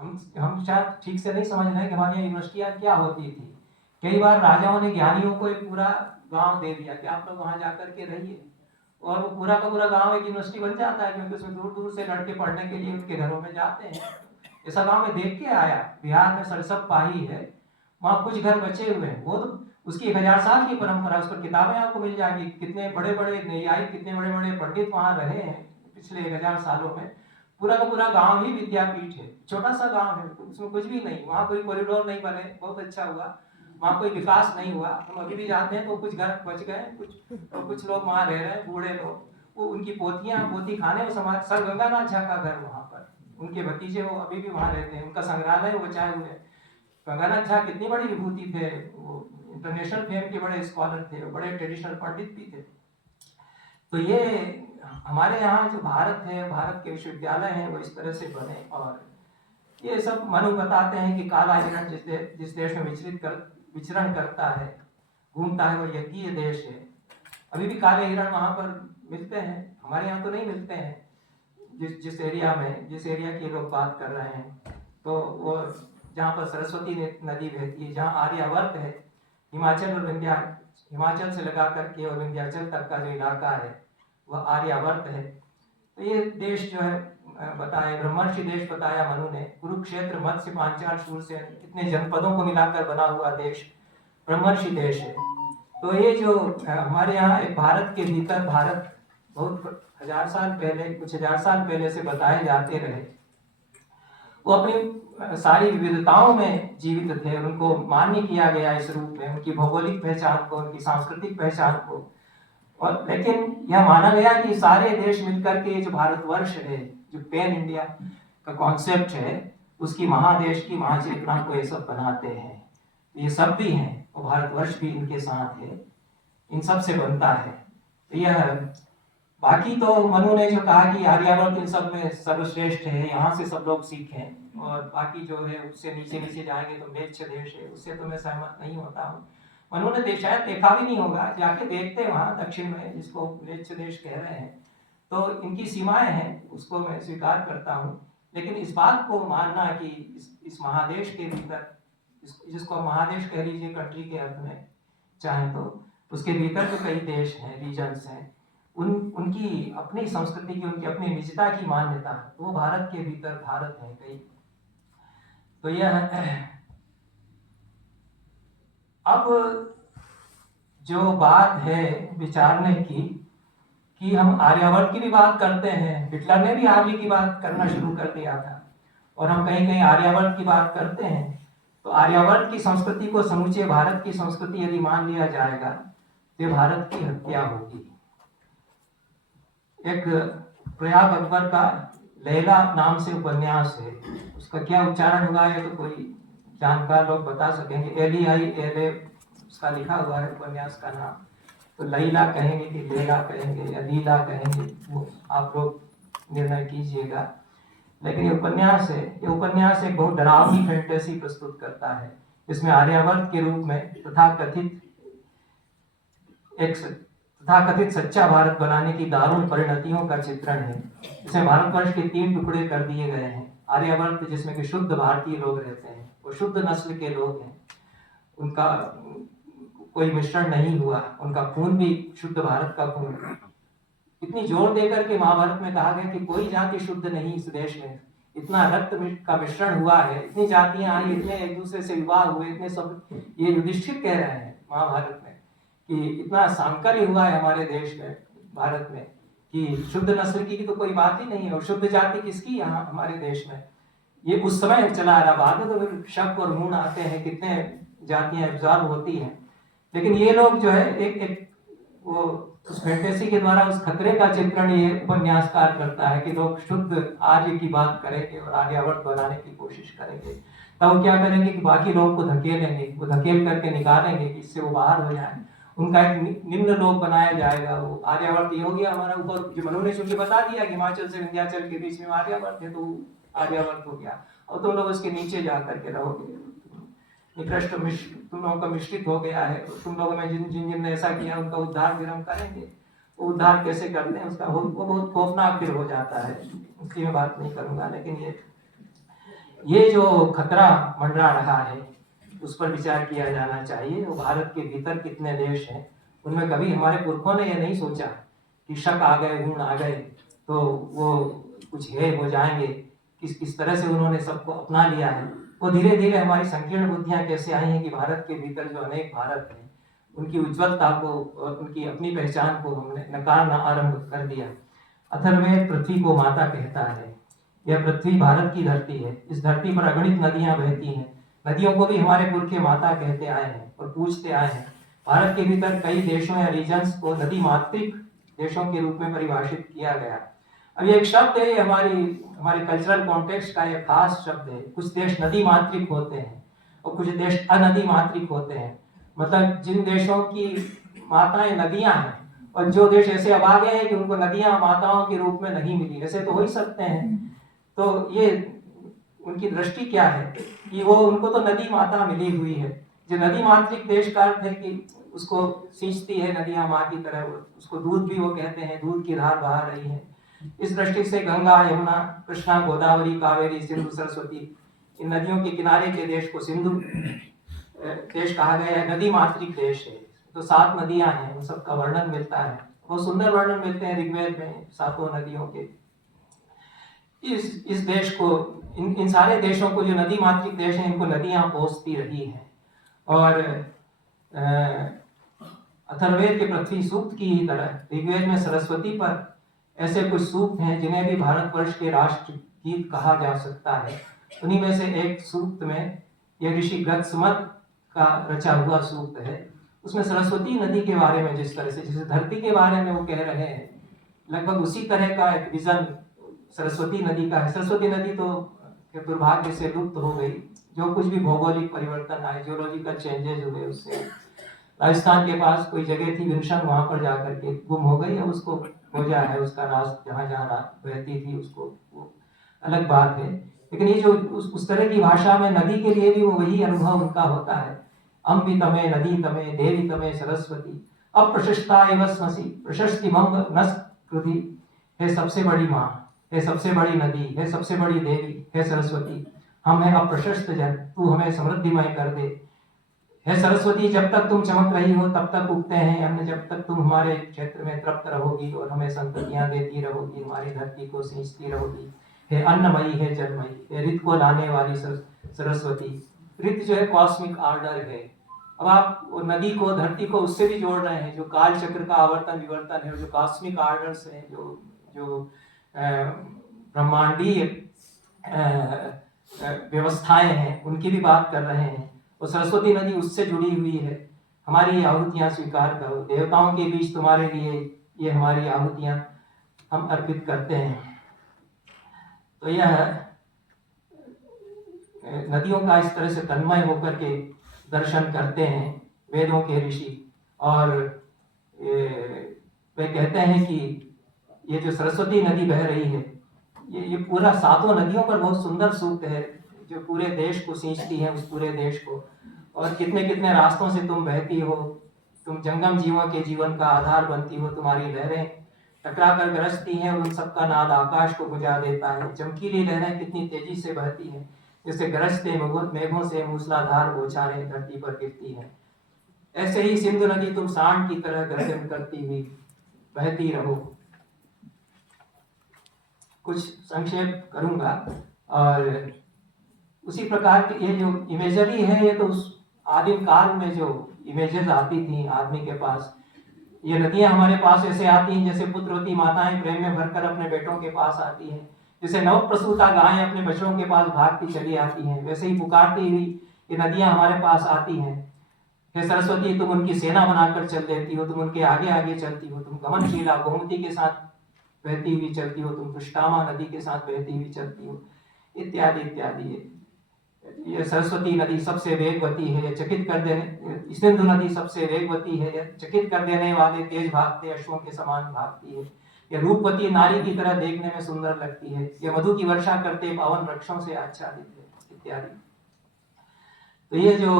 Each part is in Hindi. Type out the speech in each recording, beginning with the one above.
हम शायद ठीक से नहीं समझ रहे हैं कि हमारी यूनिवर्सिटियाँ क्या होती थी। कई बार राजाओं ने ज्ञानियों को एक पूरा गांव दे दिया कि आप लोग वहां जाकर के रहिए, और वो पूरा का पूरा गांव एक यूनिवर्सिटी बन जाता है, क्योंकि उसमें दूर दूर से लड़के पढ़ने के लिए उनके घरों में जाते हैं। ऐसा गांव में देख के आया, बिहार में सरसप पाही है, वहाँ कुछ घर बचे हुए हैं, वो तो उसकी 1000 साल की परंपरा, उस पर किताबें आपको मिल जाएंगी, कितने बड़े बड़े न्यायिक, कितने बड़े बड़े पंडित वहां रहे हैं पिछले 1000 सालों में। पूरा का पूरा गांव ही विद्यापीठ है, छोटा सा गांव है, उसमें कुछ भी नहीं, वहां कोई कॉरिडोर नहीं बने, बहुत अच्छा हुआ, वहाँ कोई विकास नहीं हुआ। हम अभी भी जाते हैं तो कुछ घर बच गए, कुछ लोग वहाँ रह रहे हैं, बूढ़े लोग, वो उनकी पोतियां पोती खाने में समाज। सर गंगानाथ झा का घर वहाँ पर, उनके भतीजे वो अभी भी वहाँ रहते हैं, उनका संग्रहालय वो बचाए हुए हैं। गंगानाथ झा कितनी बड़ी विभूति थे, वो इंटरनेशनल फेम के बड़े स्कॉलर थे, बड़े ट्रेडिशनल पंडित भी थे। तो ये हमारे यहाँ जो भारत है, भारत के विश्वविद्यालय हैं, वो इस तरह से बने। और ये सब मनु बताते हैं कि काला हिरण जिस देश में विचरण करता है, घूमता है, वो यज्ञीय देश है। अभी भी काले हिरण वहाँ पर मिलते हैं, हमारे यहाँ तो नहीं मिलते हैं। जिस एरिया में, जिस एरिया की लोग बात कर रहे हैं, तो वो जहाँ पर सरस्वती नदी बहती है, जहाँ आर्यावर्त है, हिमाचल और हिमाचल से लगा करके और विंध्याचल तक का जो इलाका है वह आर्यावर्त है। तो ये देश जो है बताया, ब्रह्मर्षि देश बताया मनु ने, कुरुक्षेत्र, मत्स्य, पांचाल, शूरसेन, इतने जनपदों को मिलाकर बना हुआ देश ब्रह्मर्षि देश है। तो ये जो हमारे यहाँ एक भारत के भीतर, भारत बहुत 1000 साल पहले, कुछ 1000 साल पहले से बताए जाते रहे, वो अपनी सारी विविधताओं में जीवित थे, उनको मान्य किया गया इस रूप में, उनकी भौगोलिक पहचान को, उनकी सांस्कृतिक पहचान को। और लेकिन यह माना गया कि सारे देश मिलकर के जो भारतवर्ष है, जो पैन इंडिया का कॉन्सेप्ट है, उसकी महादेश की महाचेतना को ये सब बनाते हैं। ये सब भी हैं और भारतवर्ष भी इनके साथ है, इन सब से बनता है। तो यह बाकी तो मनु ने जो कहा कि आर्यावर्त इन सब में सर्वश्रेष्ठ है, यहाँ से सब लोग सीखें, और बाकी जो है उससे नीचे नीचे जाएंगे तो म्लेच्छ देश है, उससे तो मैं सहमत नहीं होता हूँ। मनु ने शायद देखा भी नहीं होगा, जाके देखते वहाँ दक्षिण में, जिसको म्लेच्छ देश कह रहे हैं, तो इनकी सीमाएं हैं, उसको मैं स्वीकार करता हूँ। लेकिन इस बात को मानना कि इस महादेश के भीतर, जिसको महादेश कह लीजिए कंट्री के अर्थ में चाहे, तो उसके भीतर जो कई देश हैं, रीजन्स हैं, उनकी अपनी संस्कृति की, उनकी अपनी निजता की मान्यता, वो भारत के भीतर भारत है कई। तो यह अब जो बात है विचारने की, कि हम आर्यावर्त की भी बात करते हैं, हिटलर ने भी आर्य की बात करना शुरू कर दिया था, और हम कहीं कहीं आर्यावर्त की बात करते हैं, तो आर्यावर्त की संस्कृति को समूचे भारत की संस्कृति यदि मान लिया जाएगा तो भारत की हत्या होगी। एक प्रयाग अकबर का लैला नाम से उपन्यास है, उसका क्या उच्चारण होगा ये तो कोई जानकार लोग बता सकेंगे। LEILA उसका लिखा हुआ है उपन्यास का नाम, तो लैला कहेंगे कि लेला कहेंगे या लीला कहेंगे, वो आप लोग निर्णय कीजिएगा। लेकिन ये उपन्यास है, ये उपन्यास एक बहुत डरावनी फैंटेसी प्रस्तुत करता है, इसमें आर्यावर्त के रूप में तथाकथित सच्चा भारत बनाने की दारुण परिणतियों का चित्रण है। इसमें भारतवर्ष के 3 टुकड़े कर दिए गए हैं। आर्यावर्त जिसमें कि शुद्ध भारतीय लोग रहते हैं, वो शुद्ध नस्ल के लोग हैं, उनका कोई मिश्रण नहीं हुआ, उनका खून भी शुद्ध भारत का खून। इतनी जोर देकर के महाभारत में कहा गया कि कोई जाति शुद्ध नहीं इस देश में, इतना रक्त का मिश्रण हुआ है, इतनी जातियां आई, इतने एक दूसरे से विवाह हुए, इतने सब, ये युधिष्ठिर कह रहे हैं महाभारत में कि इतना सांकर्य हुआ है हमारे देश में, भारत में, कि शुद्ध नस्ल की तो कोई बात ही नहीं है, और शुद्ध जाति किसकी यहाँ हमारे देश में। ये उस समय चला आ रहा, बाद में तो फिर शक और मूण आते हैं, कितने जातियां एब्जॉर्ब होती हैं। लेकिन ये लोग जो है एक वो उस फैंटेसी के द्वारा उस खतरे का चित्रण ये उपन्यासकार करता है कि लोग शुद्ध आर्य की बात करेंगे और आर्यावर्त बनाने की कोशिश करेंगे, तब वो क्या करेंगे कि बाकी लोगों को धकेलेंगे, वो धकेल करके निकालेंगे कि इससे वो बाहर हो जाए, उनका एक निम्न लोक बनाया जाएगा। वो आर्यावर्त ये हो गया हमारा ऊपर, जो मनु ने चूंकि बता दिया कि हिमाचल से विंध्याचल के बीच में आर्यावर्त है, तो आर्यावर्त हो गया, और तुम लोग उसके नीचे जा करके रहोगे, निकृष्ट तुम लोगों का मिश्रित हो गया है, तुम लोगों में जिन जिन जिन ने ऐसा किया उनका उद्धार फिर हम करेंगे। वो उद्धार कैसे करते हैं उसका वो बहुत खौफनाक फिर हो जाता है, उसकी मैं बात नहीं करूंगा। लेकिन ये जो खतरा मंडरा रहा है उस पर विचार किया जाना चाहिए। और भारत के भीतर कितने देश हैं, उनमें कभी हमारे पुरखों ने यह नहीं सोचा कि शक आ गए, गुण आ गए तो वो कुछ है हो जाएंगे। किस किस तरह से उन्होंने सबको अपना लिया है। वो धीरे धीरे हमारी संकीर्ण बुद्धियां कैसे आई हैं कि भारत के भीतर जो अनेक भारत हैं उनकी उज्ज्वलता को और उनकी अपनी पहचान को हमने नकारना आरंभ कर दिया। अथर्ववेद पृथ्वी को माता कहता है। यह पृथ्वी भारत की धरती है। इस धरती पर अगणित नदियां बहती हैं। नदियों को भी हमारे पुरखे माता कहते आए हैं और पूजते आए हैं। भारत के भीतर कई देशों या रीजन्स को नदी मातृक देशों के रूप में परिभाषित किया गया। अब ये एक शब्द है, हमारी हमारे कल्चरल कॉन्टेक्स्ट का एक खास शब्द है। कुछ देश नदी मातृक होते हैं और कुछ देश अनदी मातृक होते हैं। मतलब जिन देशों की माताएं नदियां हैं और जो देश ऐसे अभागे हैं कि उनको नदियां माताओं के रूप में नहीं मिली। ऐसे तो हो ही सकते हैं। तो ये उनकी दृष्टि क्या है कि वो उनको तो नदी माता मिली हुई है। जो नदी मातृक देश का अर्थ है कि उसको सींचती है नदियां माँ की तरह। उसको दूध भी वो कहते हैं, दूध की धार बहा रही है। इस दृष्टि से गंगा, यमुना, कृष्णा, गोदावरी, कावेरी, सिंधु, सरस्वती, इन नदियों के किनारे के देश को सिंधु देश कहा गया है। नदी मातृक देश है। तो 7 नदियां हैं, उन सबका वर्णन मिलता है। बहुत सुंदर वर्णन मिलते हैं ऋग्वेद में 7 नदियों के। इस देश को, इन सारे देशों को, जो नदी मातृक देश हैं, इनको नदियां पोसती रही हैं। और अथर्ववेद के पृथ्वी सूक्त की ही तरह ऋग्वेद में सरस्वती पर ऐसे कुछ सूक्त हैं जिन्हें भी भारतवर्ष के राष्ट्र गीत कहा जा सकता है। उन्हीं में से एक सूक्त में यह ऋषि गत्समत का रचा हुआ सूक्त है। उसमें सरस्वती नदी के बारे में जिस तरह से, जैसे धरती के बारे में वो कह रहे हैं, लगभग उसी तरह का एक विजन सरस्वती नदी का है। सरस्वती नदी तो दुर्भाग्य से लुप्त हो गई। जो कुछ भी भौगोलिक परिवर्तन आए, जियोलॉजिकल चेंजेस हुए, उससे राजस्थान के पास कोई जगह थी विंशन, वहां पर जाकर के गुम हो गई है। उसको खोजा है, उसका रास्ता जहाँ जहाँ बहती थी उसको, वो अलग बात है। लेकिन ये जो उस तरह की भाषा में नदी के लिए भी वो वही अनुभव उनका होता है। अम्बि तमे नदी तमे देवी तमे सरस्वती अप्रशस्ता एवं स्मसी प्रशस्ति मम नस कृति। हे सबसे बड़ी माँ, हे सबसे बड़ी नदी, हे सबसे बड़ी देवी, हे सरस्वती, हम हैं अप्रशस्त जन, तू हमें समृद्धिमय कर दे। हे सरस्वती, जब तक तुम चमक रही हो तब तक उगते हैं अन्न। जब तक तुम हमारे क्षेत्र में तृप्त रहोगी और हमें संततियां देती रहोगी, हमारी धरती को सींचती रहोगी। हे अन्नमयी, हे जलमयी, हे ऋत को लाने वाली सरस्वती। ऋत जो है कॉस्मिक ऑर्डर है। अब आप वो नदी को, धरती को उससे भी जोड़ रहे हैं, जो काल चक्र का आवर्तन विवर्तन है, जो कॉस्मिक ऑर्डर्स हैं, जो ब्रह्मांडीय व्यवस्थाएं हैं, उनकी भी बात कर रहे हैं। और सरस्वती नदी उससे जुड़ी हुई है। हमारी आहुतियां स्वीकार करो, देवताओं के बीच तुम्हारे लिए ये हमारी आहुतियां हम अर्पित करते हैं। तो यह नदियों का इस तरह से तन्मय होकर के दर्शन करते हैं वेदों के ऋषि। और वे कहते हैं कि ये जो सरस्वती नदी बह रही है, ये पूरा 7 नदियों पर बहुत सुंदर सूक्त है, जो पूरे देश को सींचती है, उस पूरे देश को। और कितने कितने रास्तों से तुम बहती हो, तुम जंगम जीवों के जीवन का आधार बनती हो। तुम्हारी लहरें टकरा कर गरजती हैं और उन सबका नाद आकाश को गुंजा देता है। चमकीली लहरें कितनी तेजी से बहती हैं, जैसे गरजते मेघों से मूसलाधार बौछारें धरती पर गिरती है। ऐसे ही सिंधु नदी तुम सांड की तरह गर्जन करती हुई बहती रहो। कुछ संक्षेप करूंगा। और उसी प्रकार की ये जो इमेजरी है, ये तो उस आदिम काल में जो इमेजेस आती थी आदमी के पास, ये नदियां हमारे पास ऐसे आती हैं जैसे पुत्रवती माताएं प्रेम में भरकर अपने बेटों के पास आती हैं। जैसे नव प्रसूता गायें अपने बच्चों के पास भागती चली आती हैं, वैसे ही पुकारती हुई ये नदियां हमारे पास आती हैं। हे सरस्वती, तुम उनकी सेना बनाकर चल देती हो, तुम उनके आगे आगे चलती हो। तुम गमनशीला गोमती के साथ बहती हुई चलती हो, तुम पुष्टामा नदी के साथ बहती हुई चलती हो, इत्यादि इत्यादि। ये सरस्वती नदी सबसे वेगवती है, ये चकित कर देने, सिंधु नदी सबसे वेगवती है, ये चकित कर देने वाले तेज भागते अश्वों के समान भागती है। ये रूपवती नारी की तरह देखने में सुंदर लगती है, ये मधु की वर्षा करते पावन वृक्षों से आच्छादित है, इत्यादि। तो ये जो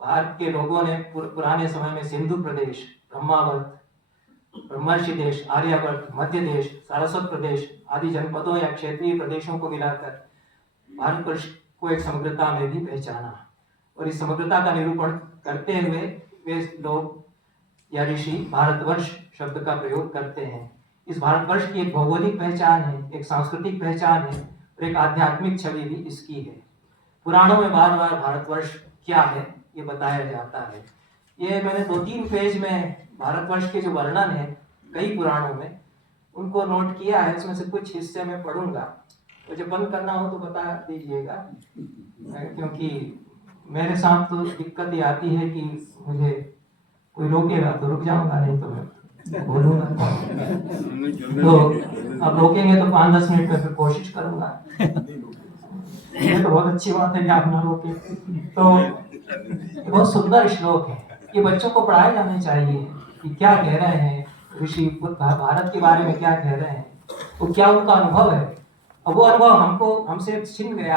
भारत के लोगों ने पुराने समय में सिंधु प्रदेश, ब्रह्मावर्त ब्रह्मर्षि देश, आर्यवर्त, मध्य देश, सारस्वत प्रदेश आदि जनपदों या क्षेत्रीय प्रदेशों को मिलाकर भारतवर्ष को एक समग्रता में भी पहचाना। और इस समग्रता का निरूपण करते हुए वे लोग या ऋषि भारतवर्ष शब्द का प्रयोग करते हैं। इस भारतवर्ष की एक भौगोलिक पहचान है, एक सांस्कृतिक पहचान है और एक आध्यात्मिक छवि भी इसकी है। पुराणों में बार बार भारतवर्ष क्या है ये बताया जाता है। ये मैंने 2-3 पेज में भारतवर्ष के जो वर्णन है कई पुराणों में उनको नोट किया है। इसमें से कुछ हिस्से में पढ़ूंगा, मुझे बंद करना हो तो बता दीजिएगा, क्योंकि मेरे साथ तो दिक्कत ये आती है कि मुझे कोई रोकेगा तो रुक जाऊंगा, नहीं तो मैं बोलूंगा। तो अब रोकेंगे तो 5-10 मिनट में फिर कोशिश करूंगा। ये तो बहुत अच्छी बात है कि आप ना रोके। तो बहुत सुंदर श्लोक है, ये बच्चों को पढ़ाए जाने चाहिए कि क्या कह रहे हैं ऋषि, भारत के बारे में क्या कह रहे हैं, तो क्या उनका अनुभव है। अब वो अनुभव हमसे छिन गया